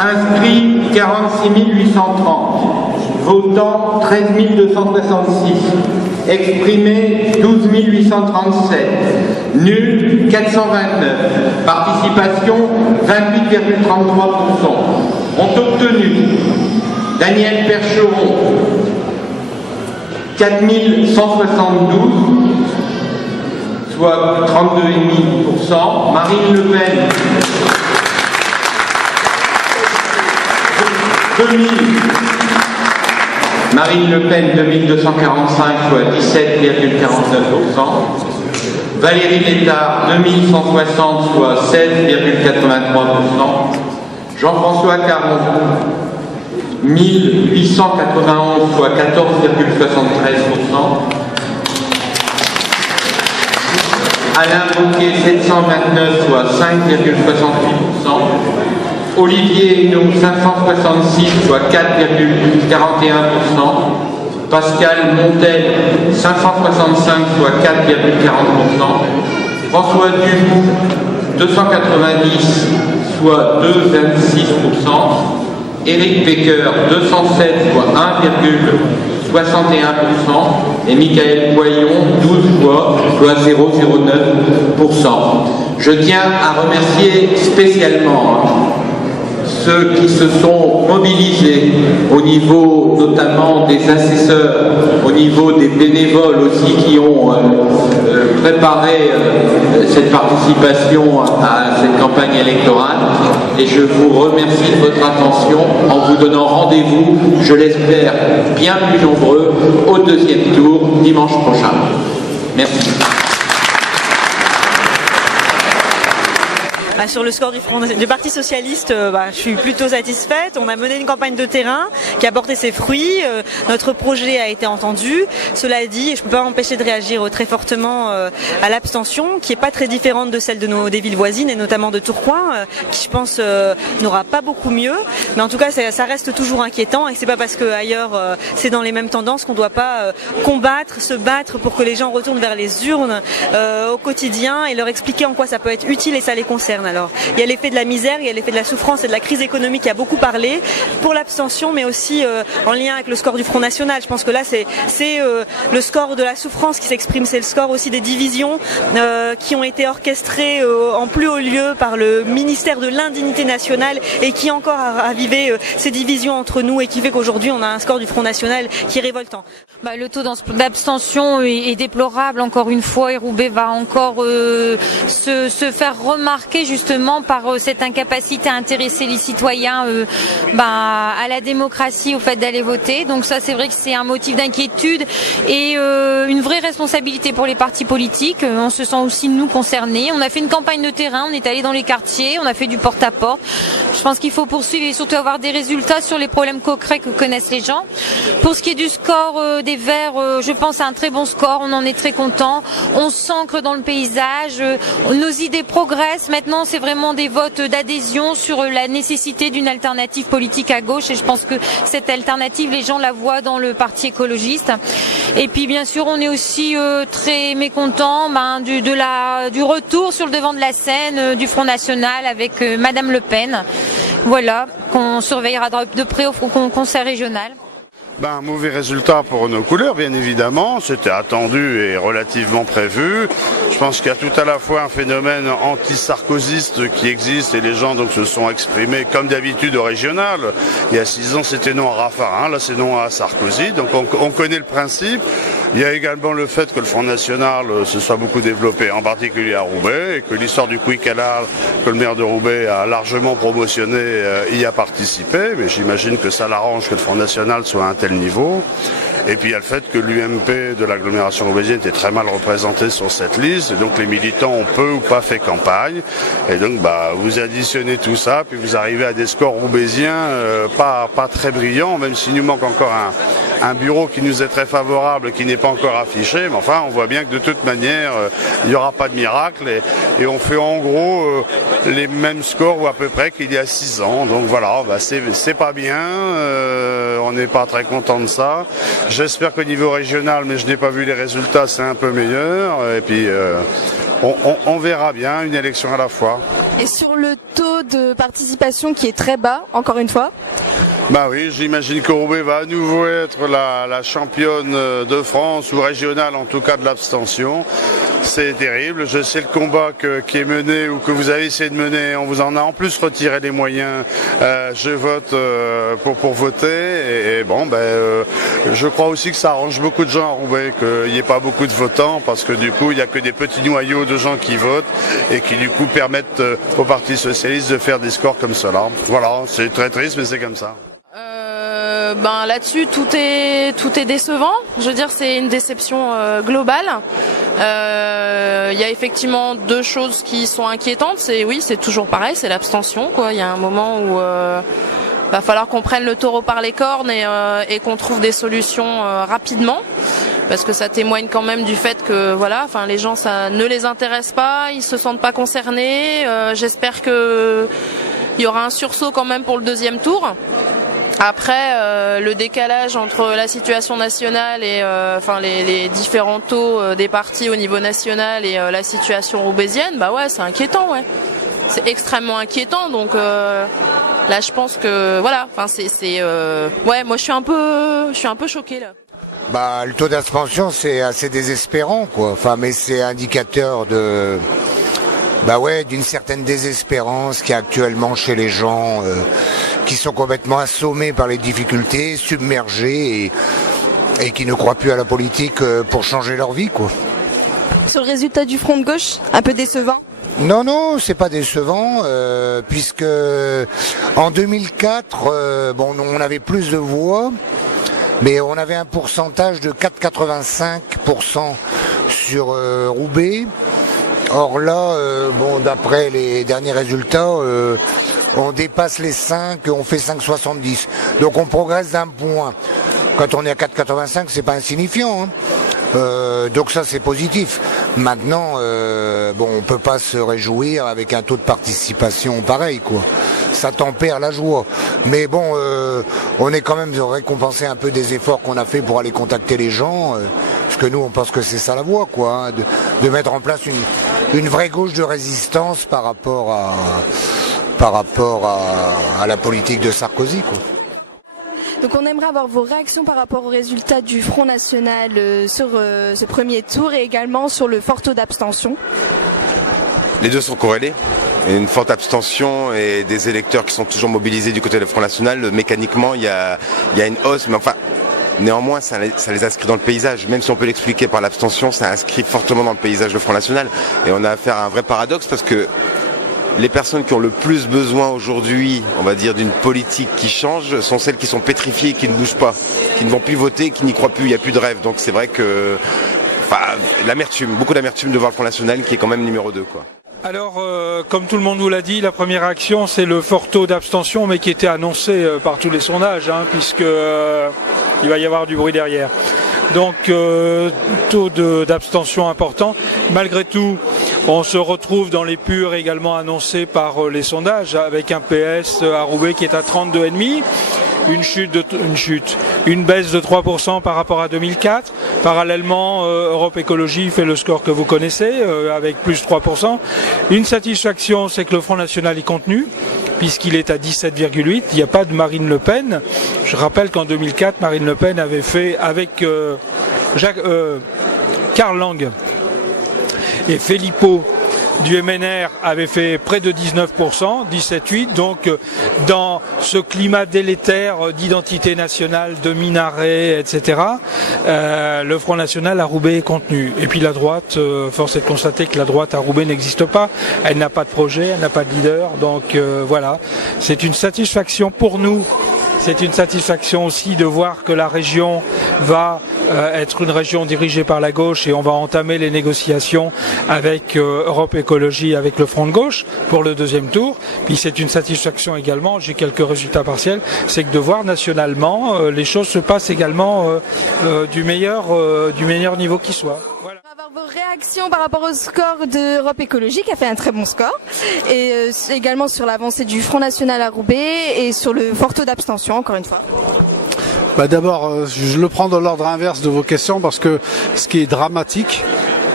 Inscrits 46 830. Votants 13 266. Exprimés 12 837. Nuls 429. Participation 28,33%. Ont obtenu Daniel Percheron 4 172, soit 32,5%. Marine Le Pen 2000. Marine Le Pen 2245, soit 17,49%. Valérie Létard 2160, soit 16,83%. Jean-François Caron 1891, soit 14,73%. Alain Bouquet 729, soit 5,68%. Olivier Hénaud 566, soit 4,41%. Pascal Montel 565, soit 4,40%. François Dubout 290, soit 2,26%. Éric Becker 207, soit 1,61%. Et Michael Poyon 12 voix, soit 0,09%. Je tiens à remercier spécialement ceux qui se sont mobilisés au niveau notamment des assesseurs, au niveau des bénévoles aussi qui ont préparé cette participation à cette campagne électorale. Et je vous remercie de votre attention en vous donnant rendez-vous, je l'espère, bien plus nombreux au deuxième tour dimanche prochain. Merci. Sur le score du Parti Socialiste, je suis plutôt satisfaite. On a mené une campagne de terrain qui a porté ses fruits. Notre projet a été entendu. Cela dit, je ne peux pas m'empêcher de réagir très fortement à l'abstention, qui n'est pas très différente de celle des villes voisines, et notamment de Tourcoing, qui, je pense, n'aura pas beaucoup mieux. Mais en tout cas, ça reste toujours inquiétant, et c'est pas parce qu'ailleurs c'est dans les mêmes tendances qu'on ne doit pas se battre pour que les gens retournent vers les urnes au quotidien et leur expliquer en quoi ça peut être utile et ça les concerne. Alors, il y a l'effet de la misère, il y a l'effet de la souffrance et de la crise économique qui a beaucoup parlé pour l'abstention, mais aussi en lien avec le score du Front National. Je pense que là, c'est le score de la souffrance qui s'exprime, c'est le score aussi des divisions qui ont été orchestrées en plus haut lieu par le ministère de l'Indignité nationale et qui encore a ravivé ces divisions entre nous et qui fait qu'aujourd'hui, on a un score du Front National qui est révoltant. Le taux d'abstention est déplorable, encore une fois, et Roubaix va encore se faire remarquer justement par cette incapacité à intéresser les citoyens à la démocratie, au fait d'aller voter. Donc ça, c'est vrai que c'est un motif d'inquiétude et une vraie responsabilité pour les partis politiques. On se sent aussi, nous, concernés. On a fait une campagne de terrain, on est allé dans les quartiers, on a fait du porte-à-porte. Je pense qu'il faut poursuivre et surtout avoir des résultats sur les problèmes concrets que connaissent les gens. Pour ce qui est du score des Verts, je pense à un très bon score, on en est très content. On s'ancre dans le paysage, nos idées progressent. Maintenant, c'est vraiment des votes d'adhésion sur la nécessité d'une alternative politique à gauche, et je pense que cette alternative, les gens la voient dans le Parti écologiste. Et puis bien sûr, on est aussi très mécontents du retour sur le devant de la scène du Front National avec Madame Le Pen. Voilà, qu'on surveillera de près au Conseil régional. Un mauvais résultat pour nos couleurs, bien évidemment. C'était attendu et relativement prévu. Je pense qu'il y a tout à la fois un phénomène anti-sarkozyste qui existe et les gens donc se sont exprimés comme d'habitude au régional. Il y a 6 ans, c'était non à Raffarin, là c'est non à Sarkozy. Donc on connaît le principe. Il y a également le fait que le Front National se soit beaucoup développé, en particulier à Roubaix, et que l'histoire du Quick Halal, que le maire de Roubaix a largement promotionné, y a participé. Mais j'imagine que ça l'arrange que le Front National soit à un tel niveau. Et puis il y a le fait que l'UMP de l'agglomération roubaisienne était très mal représenté sur cette liste, et donc les militants ont peu ou pas fait campagne. Et donc vous additionnez tout ça, puis vous arrivez à des scores roubaisiens pas très brillants, même s'il nous manque encore un bureau qui nous est très favorable, qui n'est pas encore affiché. Mais enfin, on voit bien que de toute manière, il n'y aura pas de miracle, et on fait en gros les mêmes scores ou à peu près qu'il y a 6 ans. Donc voilà, c'est pas bien, on n'est pas très content de ça. J'espère qu'au niveau régional, mais je n'ai pas vu les résultats, c'est un peu meilleur. Et puis on verra bien, une élection à la fois. Et sur le taux de participation qui est très bas, encore une fois? Bah oui, j'imagine que Roubaix va à nouveau être la championne de France ou régionale en tout cas de l'abstention. C'est terrible, je sais le combat qui est mené ou que vous avez essayé de mener, on vous en a en plus retiré les moyens. Je vote pour voter et bon, je crois aussi que ça arrange beaucoup de gens à Roubaix qu'il n'y ait pas beaucoup de votants parce que du coup il n'y a que des petits noyaux de gens qui votent et qui du coup permettent au Parti Socialiste de faire des scores comme cela. Voilà, c'est très triste mais c'est comme ça. Là-dessus tout est décevant. Je veux dire, c'est une déception globale. Il y a effectivement deux choses qui sont inquiétantes. C'est toujours pareil, c'est l'abstention, quoi. Il y a un moment où va falloir qu'on prenne le taureau par les cornes et qu'on trouve des solutions rapidement. Parce que ça témoigne quand même du fait que les gens, ça ne les intéresse pas, ils se sentent pas concernés. J'espère que il y aura un sursaut quand même pour le deuxième tour. Après, le décalage entre la situation nationale et les différents taux des partis au niveau national et la situation roubaisienne, c'est inquiétant, ouais. C'est extrêmement inquiétant. Donc là, je pense que moi je suis un peu choquée là. Le taux d'abstention c'est assez désespérant, quoi. Mais c'est indicateur d'une certaine désespérance qu'il y a actuellement chez les gens qui sont complètement assommés par les difficultés, submergés et qui ne croient plus à la politique pour changer leur vie, quoi. Sur le résultat du Front de gauche, un peu décevant? Non, c'est pas décevant, puisque en 2004, on avait plus de voix, mais on avait un pourcentage de 4,85% sur Roubaix. Or là, d'après les derniers résultats, on dépasse les 5, on fait 5,70. Donc on progresse d'un point. Quand on est à 4,85, c'est pas insignifiant, donc ça c'est positif. Maintenant, on peut pas se réjouir avec un taux de participation pareil, quoi. Ça tempère la joie. Mais on est quand même récompensé un peu des efforts qu'on a fait pour aller contacter les gens. Parce que nous, on pense que c'est ça la voie, quoi, de mettre en place une vraie gauche de résistance par rapport à la politique de Sarkozy, quoi. Donc on aimerait avoir vos réactions par rapport aux résultats du Front National sur ce premier tour et également sur le fort taux d'abstention. Les deux sont corrélés. Une forte abstention et des électeurs qui sont toujours mobilisés du côté du Front National, mécaniquement il y a une hausse, mais néanmoins ça les inscrit dans le paysage. Même si on peut l'expliquer par l'abstention, ça inscrit fortement dans le paysage le Front National. Et on a affaire à un vrai paradoxe parce que les personnes qui ont le plus besoin aujourd'hui, on va dire, d'une politique qui change, sont celles qui sont pétrifiées et qui ne bougent pas, qui ne vont plus voter, qui n'y croient plus, il n'y a plus de rêve. Donc c'est vrai que beaucoup d'amertume de voir le Front National qui est quand même numéro 2, quoi. Alors, comme tout le monde vous l'a dit, la première réaction, c'est le fort taux d'abstention, mais qui était annoncé par tous les sondages, puisque il va y avoir du bruit derrière. Donc, taux d'abstention important. Malgré tout, on se retrouve dans les purs également annoncés par les sondages, avec un PS à Roubaix qui est à 32,5. Une baisse de 3% par rapport à 2004. Parallèlement, Europe Écologie fait le score que vous connaissez, avec plus 3%. Une satisfaction, c'est que le Front National est contenu, puisqu'il est à 17,8. Il n'y a pas de Marine Le Pen. Je rappelle qu'en 2004, Marine Le Pen avait fait avec Karl Lang et Philippot du MNR avait fait près de 19%, 17,8%. Donc dans ce climat délétère d'identité nationale, de minarets, etc., le Front National à Roubaix est contenu. Et puis la droite, force est de constater que la droite à Roubaix n'existe pas. Elle n'a pas de projet, elle n'a pas de leader. Donc voilà, c'est une satisfaction pour nous. C'est une satisfaction aussi de voir que la région va être une région dirigée par la gauche et on va entamer les négociations avec Europe Écologie, avec le Front de gauche pour le deuxième tour. Puis c'est une satisfaction également, j'ai quelques résultats partiels, c'est que de voir nationalement les choses se passent également du meilleur niveau qui soit. Voilà. Vos réactions par rapport au score d'Europe Écologie qui a fait un très bon score et également sur l'avancée du Front National à Roubaix et sur le fort taux d'abstention encore une fois. D'abord, je le prends dans l'ordre inverse de vos questions parce que ce qui est dramatique,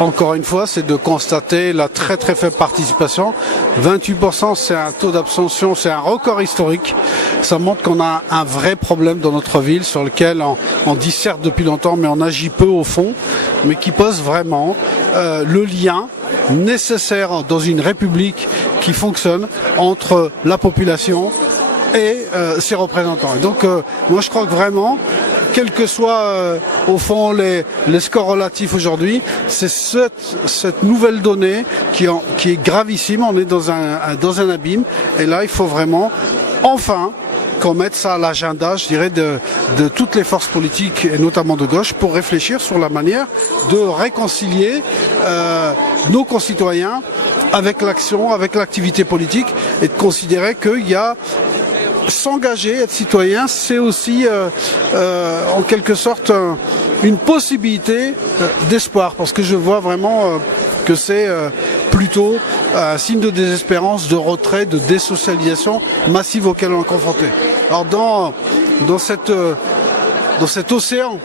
encore une fois, c'est de constater la très très faible participation. 28%, c'est un taux d'abstention, c'est un record historique. Ça montre qu'on a un vrai problème dans notre ville sur lequel on disserte depuis longtemps, mais on agit peu au fond, mais qui pose vraiment le lien nécessaire dans une république qui fonctionne entre la population et ses représentants. Et donc moi je crois que vraiment, quels que soient au fond les scores relatifs aujourd'hui, c'est cette nouvelle donnée qui est gravissime. On est dans un abîme, et là il faut vraiment enfin qu'on mette ça à l'agenda, je dirais, de toutes les forces politiques, et notamment de gauche, pour réfléchir sur la manière de réconcilier nos concitoyens avec l'action, avec l'activité politique, et de considérer qu'il y a s'engager, être citoyen, c'est aussi en quelque sorte une possibilité d'espoir, parce que je vois vraiment que c'est plutôt un signe de désespérance, de retrait, de désocialisation massive auquel on est confronté. Alors dans cet océan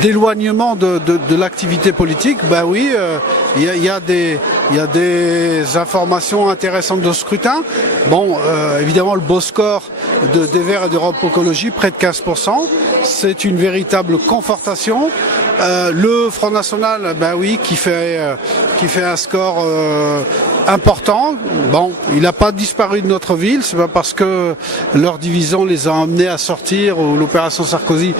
d'éloignement de l'activité politique, bah oui, il y a des informations intéressantes de scrutin. Bon, évidemment, le beau score des Verts et d'Europe Écologie, près de 15%, c'est une véritable confortation. Le Front National, bah oui, qui fait un score important. Bon, il n'a pas disparu de notre ville, c'est pas parce que leur division les a amenés à sortir, ou l'opération Sarkozy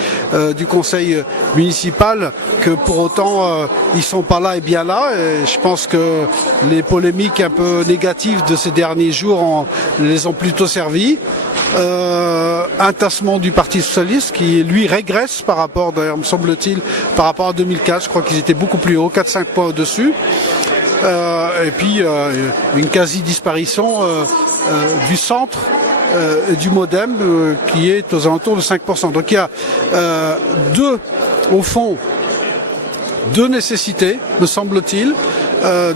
du conseil municipal, que pour autant ils sont pas là et bien là. Et je pense que les polémiques un peu négatives de ces derniers jours les ont plutôt servis. Un tassement du Parti Socialiste qui lui régresse par rapport, d'ailleurs me semble-t-il, par rapport à 2004, je crois qu'ils étaient beaucoup plus hauts, 4-5 points au-dessus. Et puis une quasi-disparition du centre du MoDem qui est aux alentours de 5%. Donc il y a au fond, deux nécessités, me semble-t-il,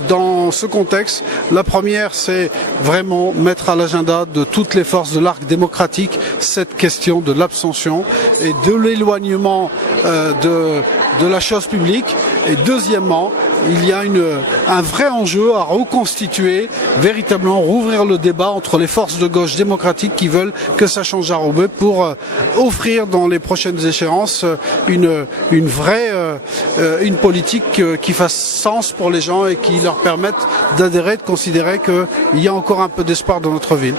dans ce contexte. La première, c'est vraiment mettre à l'agenda de toutes les forces de l'arc démocratique cette question de l'abstention et de l'éloignement de la chose publique. Et deuxièmement, il y a un vrai enjeu à reconstituer, véritablement rouvrir le débat entre les forces de gauche démocratiques qui veulent que ça change à Roubaix, pour offrir dans les prochaines échéances une politique qui fasse sens pour les gens et qui leur permette d'adhérer, de considérer qu'il y a encore un peu d'espoir dans notre ville.